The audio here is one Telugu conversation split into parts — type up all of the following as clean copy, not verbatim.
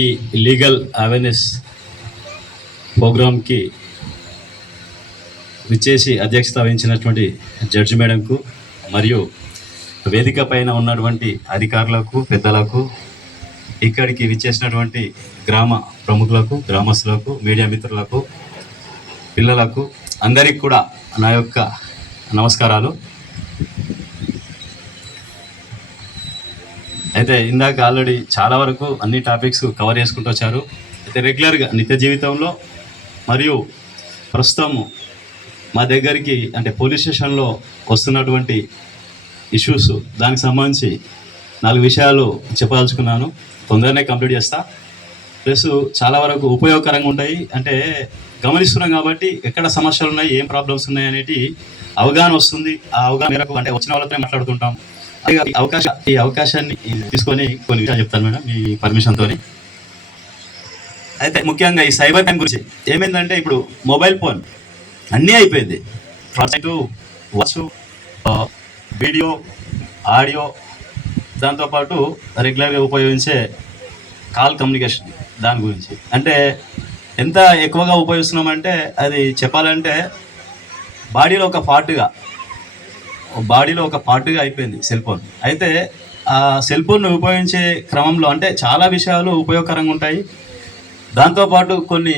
ఈ లీగల్ అవేర్నెస్ ప్రోగ్రామ్కి విచ్చేసి అధ్యక్షత వహించినటువంటి జడ్జి మేడంకు మరియు వేదిక పైన ఉన్నటువంటి అధికారులకు, పెద్దలకు, ఇక్కడికి విచ్చేసినటువంటి గ్రామ ప్రముఖులకు, గ్రామస్తులకు, మీడియా మిత్రులకు, పిల్లలకు అందరికీ కూడా నా యొక్క నమస్కారాలు. అయితే ఇందాక ఆల్రెడీ చాలా వరకు అన్ని టాపిక్స్ కవర్ చేసుకుంటూ వచ్చారు. అయితే రెగ్యులర్గా నిత్య జీవితంలో మరియు ప్రస్తుతం మా దగ్గరికి అంటే పోలీస్ స్టేషన్లో వస్తున్నటువంటి ఇష్యూస్, దానికి సంబంధించి 4 విషయాలు చెప్పదలుచుకున్నాను. తొందరనే కంప్లీట్ చేస్తా. ప్లస్ చాలా వరకు ఉపయోగకరంగా ఉంటాయి. అంటే గమనిస్తున్నాం కాబట్టి ఎక్కడ సమస్యలు ఉన్నాయి, ఏం ప్రాబ్లమ్స్ ఉన్నాయి అనేది అవగాహన వస్తుంది. ఆ అవగాహన మేరకు అంటే వచ్చిన వాళ్ళతో మాట్లాడుతుంటాం. ఈ అవకాశాన్ని తీసుకొని కొన్ని విషయాలు చెప్తాను మేడం, మీ పర్మిషన్తో. అయితే ముఖ్యంగా ఈ సైబర్ క్రైమ్ గురించి ఏమైందంటే, ఇప్పుడు మొబైల్ ఫోన్ అన్నీ అయిపోయింది. వాచ్, వీడియో, ఆడియో, దాంతోపాటు రెగ్యులర్గా ఉపయోగించే కాల్ కమ్యూనికేషన్, దాని గురించి అంటే ఎంత ఎక్కువగా ఉపయోగిస్తున్నామంటే అది చెప్పాలంటే బాడీలో ఒక పార్ట్గా అయిపోయింది సెల్ ఫోన్. అయితే ఆ సెల్ ఫోన్ ఉపయోగించే క్రమంలో అంటే చాలా విషయాలు ఉపయోగకరంగా ఉంటాయి. దాంతోపాటు కొన్ని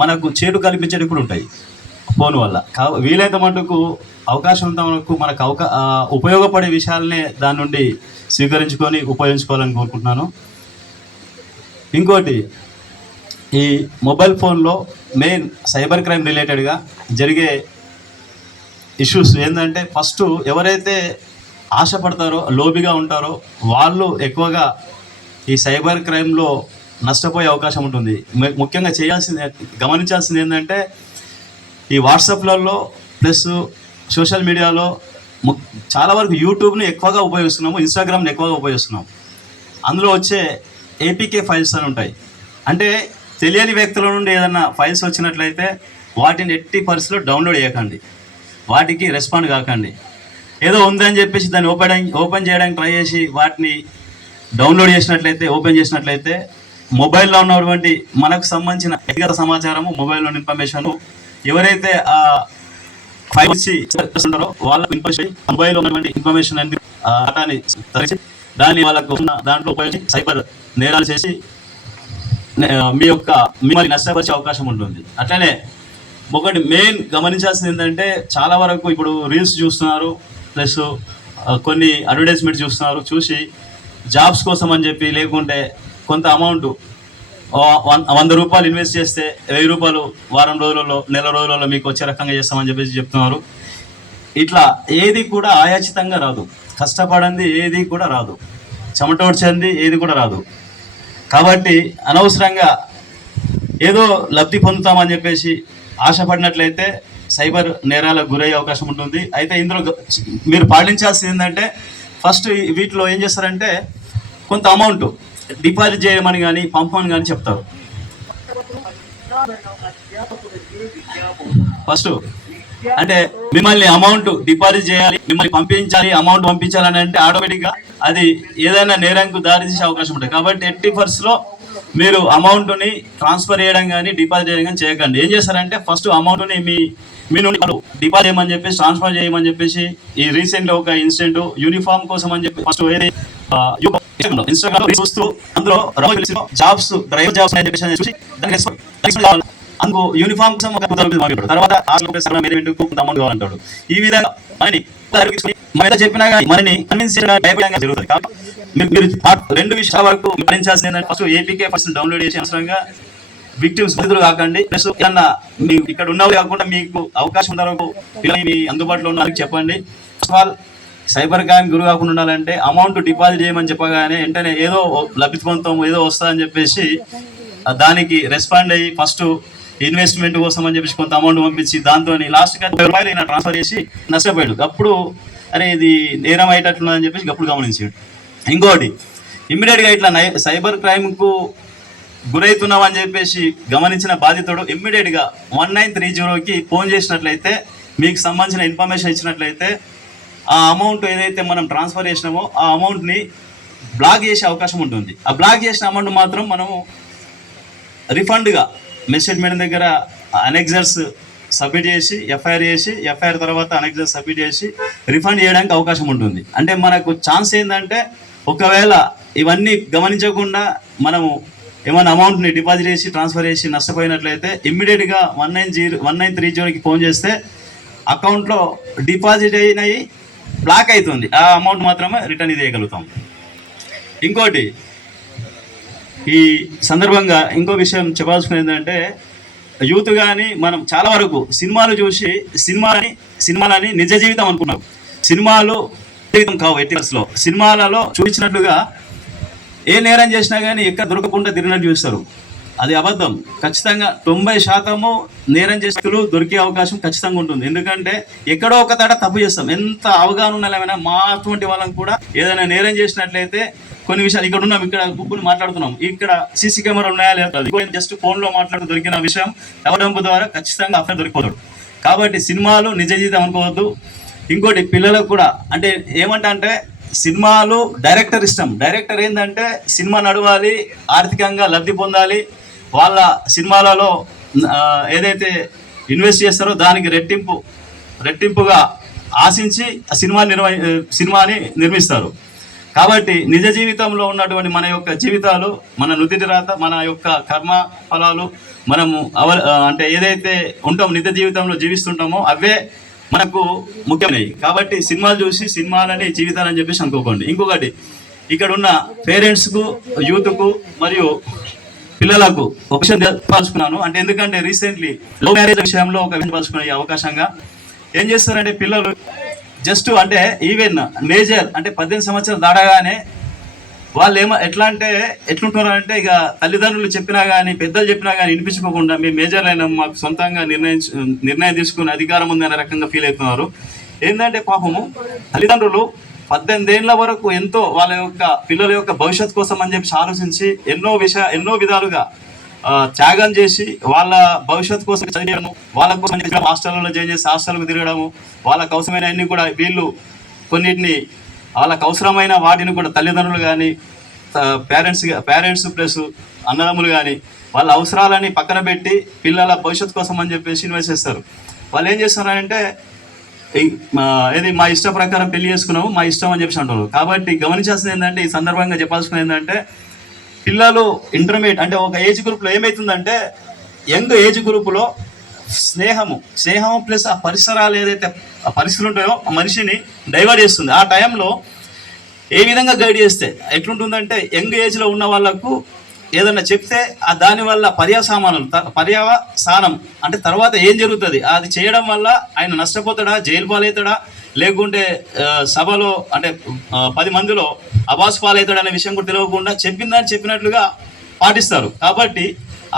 మనకు చేటు కల్పించేవి కూడా ఉంటాయి ఫోన్ వల్ల. వీలైనంత మటుకు అవకాశం ఉంటే మనకు ఉపయోగపడే విషయాలనే దాని నుండి స్వీకరించుకొని ఉపయోగించుకోవాలని కోరుకుంటున్నాను. ఇంకోటి, ఈ మొబైల్ ఫోన్లో మెయిన్ సైబర్ క్రైమ్ రిలేటెడ్గా జరిగే ఇష్యూస్ ఏంటంటే, ఫస్ట్ ఎవరైతే ఆశపడతారో, లోబిగా ఉంటారో వాళ్ళు ఎక్కువగా ఈ సైబర్ క్రైమ్లో నష్టపోయే అవకాశం ఉంటుంది. ముఖ్యంగా గమనించాల్సింది ఏంటంటే, ఈ వాట్సాప్లలో ప్లస్ సోషల్ మీడియాలో చాలా వరకు యూట్యూబ్ని ఎక్కువగా ఉపయోగిస్తున్నాము, ఇన్స్టాగ్రామ్ని ఎక్కువగా ఉపయోగిస్తున్నాము. అందులో వచ్చే ఏపీకే ఫైల్స్ అని ఉంటాయి. అంటే తెలియని వ్యక్తుల నుండి ఏదైనా ఫైల్స్ వచ్చినట్లయితే వాటిని ఎట్టి పరిస్థితిలో డౌన్లోడ్ చేయకండి, వాటికి రెస్పాండ్ కాకండి. ఏదో ఉందని చెప్పేసి దాన్ని ఓపెన్ చేయడానికి ట్రై చేసి వాటిని డౌన్లోడ్ ఓపెన్ చేసినట్లయితే మొబైల్లో ఉన్నటువంటి మనకు సంబంధించిన వ్యక్తిగత సమాచారము, మొబైల్లో ఇన్ఫర్మేషన్ ఎవరైతే ఆ ఫైల్ ఇచ్చి చేస్తున్నారో వాళ్ళకు ఇన్ఫర్మేషన్, మొబైల్లో ఉన్నటువంటి ఇన్ఫర్మేషన్ అన్ని దాన్ని వాళ్ళకు ఉన్న దాంట్లో ఉపయోగించి సైబర్ నేరాలు చేసి మిమ్మల్ని నష్టపరిచే అవకాశం ఉంటుంది. అట్లనే ఒకటి మెయిన్ గమనించాల్సింది ఏంటంటే, చాలా వరకు ఇప్పుడు రీల్స్ చూస్తున్నారు, ప్లస్ కొన్ని అడ్వర్టైజ్మెంట్ చూస్తున్నారు. చూసి జాబ్స్ కోసం అని చెప్పి, లేకుంటే కొంత అమౌంట్ 100 రూపాయలు ఇన్వెస్ట్ చేస్తే 1000 రూపాయలు వారం రోజులలో, నెల రోజులలో మీకు వచ్చే రకంగా చేస్తామని చెప్పేసి చెప్తున్నారు. ఇట్లా ఏది కూడా ఆయాచితంగా రాదు, కష్టపడింది ఏది కూడా రాదు, చెమటోడ్చింది ఏది కూడా రాదు. కాబట్టి అనవసరంగా ఏదో లబ్ధి పొందుతామని చెప్పేసి ఆశపడినట్లయితే సైబర్ నేరాలకు గురయ్యే అవకాశం ఉంటుంది. అయితే ఇందులో మీరు పాటించాల్సింది ఏంటంటే, ఫస్ట్ వీటిలో ఏం చేస్తారంటే కొంత అమౌంట్ డిపాజిట్ చేయమని కానీ పంపమని కానీ చెప్తారు. ఫస్ట్ అంటే మిమ్మల్ని అమౌంట్ డిపాజిట్ చేయాలి, మిమ్మల్ని పంపించాలి, అమౌంట్ పంపించాలని అంటే ఆటోమేటిక్గా అది ఏదైనా నేరానికి దారి తీసే అవకాశం ఉంటుంది. కాబట్టి ఎట్టి పరిస్థితిలో మీరు అమౌంట్ని ట్రాన్స్ఫర్ చేయడం కానీ డిపాజిట్ చేయడం కానీ చేయకండి. ఏం చేస్తారంటే ఫస్ట్ అమౌంట్ని మీ నుండి డిపాజిట్ చేయమని చెప్పేసి, ట్రాన్స్ఫర్ చేయమని చెప్పేసి, ఈ రీసెంట్గా ఒక ఇన్సిడెంట్ యూనిఫామ్ కోసం అని చెప్పి ఫస్ట్ ఏది ఇన్స్టాగ్రామ్ చూస్తూ అందులో జాబ్స్, డ్రైవర్ జాబ్స్ అని చెప్పేసి చూసి దానికి అందుకు యూనిఫామ్ కోసం ఒక రూపాయలు తర్వాత అమౌంట్ కావాలంటాడు. ఈ విధంగా మనని చెప్పినా కానీ మనని కన్విన్స్ చేయడానికి జరుగుతుంది. కాబట్టి మీరు 2 విషయాల వరకు గమనించాల్సింది ఏంటంటే, ఫస్ట్ ఏపీకే ఫస్ట్ డౌన్లోడ్ చేసి అవసరంగా విక్టిమ్స్ బాధితులు కాకండి. ప్లస్ ఏమన్నా మీకు ఇక్కడ ఉన్నవి కాకుండా మీకు అవకాశం ఉన్న వరకు మీ అందుబాటులో ఉన్న వారికి చెప్పండి. First of all cyber crime గురి కాకుండా ఉండాలంటే అమౌంట్ డిపాజిట్ చేయమని చెప్పగానే వెంటనే ఏదో లబ్ధి పొందుతాం, ఏదో వస్తుందని చెప్పేసి దానికి రెస్పాండ్ అయ్యి ఫస్ట్ ఇన్వెస్ట్మెంట్ కోసం అని చెప్పేసి కొంత అమౌంట్ పంపించి దాంతో లాస్ట్గా 10 రూపాయలు ఈయన ట్రాన్స్ఫర్ చేసి నష్టపోయాడు. అప్పుడు అరే ఇది నేరం అయ్యేటట్లుందని చెప్పేసి అప్పుడు గమనించాడు. ఇంకోటి, ఇమ్మీడియట్గా ఇట్లా సైబర్ క్రైమ్కు గురవుతున్నామని చెప్పేసి గమనించిన బాధితుడు ఇమ్మీడియట్గా 1930కి ఫోన్ చేసినట్లయితే, మీకు సంబంధించిన ఇన్ఫర్మేషన్ ఇచ్చినట్లయితే ఆ అమౌంట్ ఏదైతే మనం ట్రాన్స్ఫర్ చేసినామో ఆ అమౌంట్ని బ్లాక్ చేసే అవకాశం ఉంటుంది. ఆ బ్లాక్ చేసిన అమౌంట్ మాత్రం మనము రిఫండ్గా మెజిస్ట్రేట్ మేడం దగ్గర అనెక్జర్స్ సబ్మిట్ చేసి ఎఫ్ఐఆర్ తర్వాత అనెక్జర్ సబ్మిట్ చేసి రిఫండ్ చేయడానికి అవకాశం ఉంటుంది. అంటే మనకు ఛాన్స్ ఏంటంటే ఒకవేళ ఇవన్నీ గమనించకుండా మనము ఏమైనా అమౌంట్ని డిపాజిట్ చేసి ట్రాన్స్ఫర్ చేసి నష్టపోయినట్లయితే ఇమ్మీడియట్గా 1930కి ఫోన్ చేస్తే అకౌంట్లో డిపాజిట్ అయినవి బ్లాక్ అవుతుంది, ఆ అమౌంట్ మాత్రమే రిటర్న్ చేయగలుగుతాం. ఇంకోటి ఈ సందర్భంగా ఇంకో విషయం చెప్పాల్సింది ఏంటంటే యూత్ కానీ మనం చాలా వరకు సినిమాలు చూసి సినిమాలని నిజ జీవితం అనుకున్నారు. సినిమాలు జీవితం కావు. ఎట్టిలో సినిమాలలో చూపించినట్లుగా ఏ నేరం చేసినా కానీ ఎక్కడ దొరకకుండా తిరిగినట్టు చూస్తారు. అది అబద్ధం. ఖచ్చితంగా 90% నేరం చేస్తులు దొరికే అవకాశం ఖచ్చితంగా ఉంటుంది. ఎందుకంటే ఎక్కడో ఒక తడ తప్పు చేస్తాం. ఎంత అవగాహన ఉన్నమైనా మా అటువంటి వాళ్ళని కూడా ఏదైనా నేరం చేసినట్లయితే కొన్ని విషయాలు ఇక్కడ ఉన్నాం, ఇక్కడ కూర్చుని మాట్లాడుతున్నాం, ఇక్కడ సీసీ కెమెరా ఉన్నాయా లేదా, జస్ట్ ఫోన్లో మాట్లాడుతూ దొరికిన విషయం ఎవడంపు ద్వారా ఖచ్చితంగా అఫ్టర్ దొరికిపోతాడు. కాబట్టి సినిమాలు నిజ జీవితం అనుకోవద్దు. ఇంకోటి పిల్లలకు కూడా అంటే ఏమంటే సినిమాలు డైరెక్టర్ ఇష్టం. డైరెక్టర్ ఏంటంటే సినిమా నడవాలి, ఆర్థికంగా లబ్ధి పొందాలి, వాళ్ళ సినిమాలలో ఏదైతే ఇన్వెస్ట్ చేస్తారో దానికి రెట్టింపుగా ఆశించి సినిమాని నిర్మిస్తారు. కాబట్టి నిజ జీవితంలో ఉన్నటువంటి మన యొక్క జీవితాలు, మన నుదిటి రాత, మన యొక్క కర్మ ఫలాలు మనము అంటే ఏదైతే ఉంటామో నిజ జీవితంలో జీవిస్తుంటామో అవే మనకు ముఖ్యమైనవి. కాబట్టి సినిమాలు చూసి సినిమాలని జీవితాలని చెప్పేసి అనుకోకండి. ఇంకొకటి ఇక్కడ ఉన్న పేరెంట్స్కు, యూత్కు మరియు పిల్లలకు ఒక విషయం తెలుసుకున్నాను. అంటే ఎందుకంటే రీసెంట్లీ లవ్ మ్యారేజ్ విషయంలో ఒక విషయం తెలుసుకునే అవకాశంగా ఏం చేస్తారంటే పిల్లలు జస్ట్ అంటే ఈవెన్ మేజర్ అంటే 18 సంవత్సరాలు దాడగానే వాళ్ళు ఎట్లా అంటే ఎట్లుంటున్నారంటే ఇక తల్లిదండ్రులు చెప్పినా కానీ పెద్దలు చెప్పినా కానీ వినిపించుకోకుండా మేము మేజర్ అయినా మాకు సొంతంగా నిర్ణయం తీసుకునే అధికారం ఉంది అనే రకంగా ఫీల్ అవుతున్నారు. ఏంటంటే పాపము తల్లిదండ్రులు 18 ఏళ్ల వరకు ఎంతో వాళ్ళ యొక్క పిల్లల యొక్క భవిష్యత్తు కోసం అని చెప్పి ఆలోచించి ఎన్నో విధాలుగా త్యాగం చేసి వాళ్ళ భవిష్యత్తు కోసం చదివడము, వాళ్ళ కోసం హాస్టల్లో జాయిన్ చేసి హాస్టల్కు తిరగడము, వాళ్ళకు అవసరమైన అన్ని కూడా వీళ్ళు కొన్నిటిని వాళ్ళకు అవసరమైన వాటిని కూడా తల్లిదండ్రులు కానీ పేరెంట్స్ ప్లస్ అన్నదమ్ములు కానీ వాళ్ళ అవసరాలని పక్కన పెట్టి పిల్లల భవిష్యత్తు కోసం అని చెప్పేసి ఇన్వెస్ట్ చేస్తారు. వాళ్ళు ఏం చేస్తున్నారంటే ఇది మా ఇష్ట ప్రకారం పెళ్లి చేసుకున్నాము, మా ఇష్టం అని చెప్పేసి అంటున్నారు. కాబట్టి గమనించాల్సింది ఏంటంటే ఈ సందర్భంగా చెప్పాల్సింది ఏంటంటే పిల్లలు ఇంటర్మీడియట్ అంటే ఒక ఏజ్ గ్రూప్లో ఏమవుతుందంటే యంగ్ ఏజ్ గ్రూపులో స్నేహం ప్లస్ ఆ పరిసరాలు ఏదైతే ఆ పరిస్థితులు ఉంటాయో ఆ మనిషిని డైవర్ట్ చేస్తుంది. ఆ టైంలో ఏ విధంగా గైడ్ చేస్తే ఎట్లుంటుందంటే యంగ్ ఏజ్లో ఉన్న వాళ్ళకు ఏదన్నా చెప్తే ఆ దానివల్ల పర్యవసానం అంటే తర్వాత ఏం జరుగుతుంది, అది చేయడం వల్ల ఆయన నష్టపోతాడా, జైలు పాలవుతాడా, లేకుంటే సభలో అంటే 10 మందిలో అబాస్ పాలవుతాడు అనే విషయం కూడా తెలియకుండా చెప్పినట్లుగా పాటిస్తారు. కాబట్టి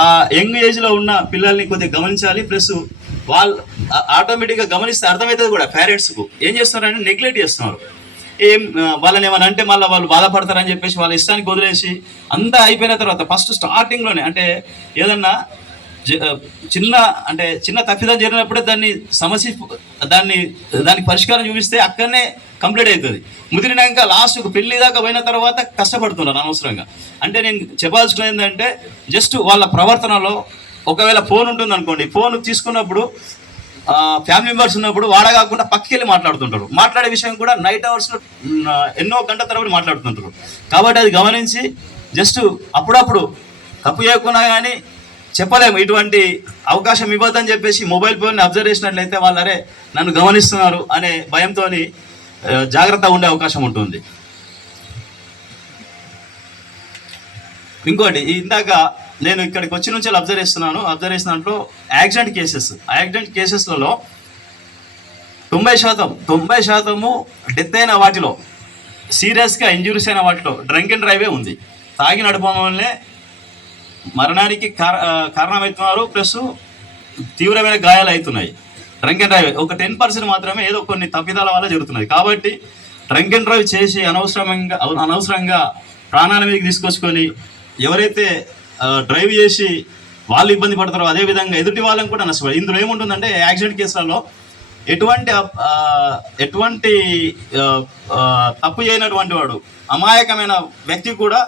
ఆ యంగ్ ఏజ్లో ఉన్న పిల్లల్ని కొద్దిగా గమనించాలి. ప్లస్ వాళ్ళు ఆటోమేటిక్గా గమనిస్తే అర్థమవుతుంది కూడా. పేరెంట్స్కు ఏం చేస్తున్నారంటే నెగ్లెక్ట్ చేస్తున్నారు. వాళ్ళని ఏమని అంటే మళ్ళీ వాళ్ళు బాధపడతారని చెప్పేసి వాళ్ళ ఇష్టానికి వదిలేసి అంతా అయిపోయిన తర్వాత ఫస్ట్ స్టార్టింగ్లోనే అంటే ఏదన్నా చిన్న తప్పిదం జరిగినప్పుడే దానికి పరిష్కారం చూపిస్తే అక్కడనే కంప్లీట్ అవుతుంది. ముదిరినాక లాస్ట్కు పెళ్లి దాకా పోయిన తర్వాత కష్టపడుతున్నారు అనవసరంగా. అంటే నేను చెప్పాల్సుకున్నది ఏంటంటే జస్ట్ వాళ్ళ ప్రవర్తనలో ఒకవేళ ఫోన్ ఉంటుంది అనుకోండి, ఫోన్ తీసుకున్నప్పుడు ఫ్యామిలీ మెంబర్స్ ఉన్నప్పుడు వాడగాకుండా పక్కకి వెళ్ళి మాట్లాడుతుంటారు. మాట్లాడే విషయం కూడా నైట్ అవర్స్లో ఎన్నో గంటల తరబడి మాట్లాడుతుంటారు. కాబట్టి అది గమనించి జస్ట్ అప్పుడప్పుడు తప్పు చేయకుండా కానీ చెప్పలేము, ఇటువంటి అవకాశం ఇవ్వద్దని చెప్పేసి మొబైల్ ఫోన్ని అబ్జర్వ్ చేసినట్లయితే వాళ్ళరే నన్ను గమనిస్తున్నారు అనే భయంతో జాగ్రత్తగా ఉండే అవకాశం ఉంటుంది. ఇంకోటి ఇందాక నేను ఇక్కడికి వచ్చి నుంచి అబ్జర్వ్ చేసినట్లు యాక్సిడెంట్ కేసెస్లలో 90% డెత్ అయిన వాటిలో సీరియస్గా ఇంజురీస్ అయిన వాటిలో డ్రంక్ అండ్ డ్రైవే ఉంది. తాగి నడపడం వల్లే మరణానికి కారణమవుతున్నారు, ప్లస్ తీవ్రమైన గాయాలు అవుతున్నాయి. డ్రంక్ అండ్ డ్రైవ్ ఒక 10% మాత్రమే ఏదో కొన్ని తప్పిదాల వల్ల జరుగుతున్నాయి. కాబట్టి డ్రంక్ అండ్ డ్రైవ్ చేసి అనవసరంగా ప్రాణాల మీదకి తీసుకొచ్చుకొని ఎవరైతే డ్రైవ్ చేసి వాళ్ళు ఇబ్బంది పడతారో అదేవిధంగా ఎదుటి వాళ్ళని కూడా నష్టపడదు. ఇందులో ఏముంటుందంటే యాక్సిడెంట్ కేసులలో ఎటువంటి తప్పు చేయనటువంటి వాడు అమాయకమైన వ్యక్తి కూడా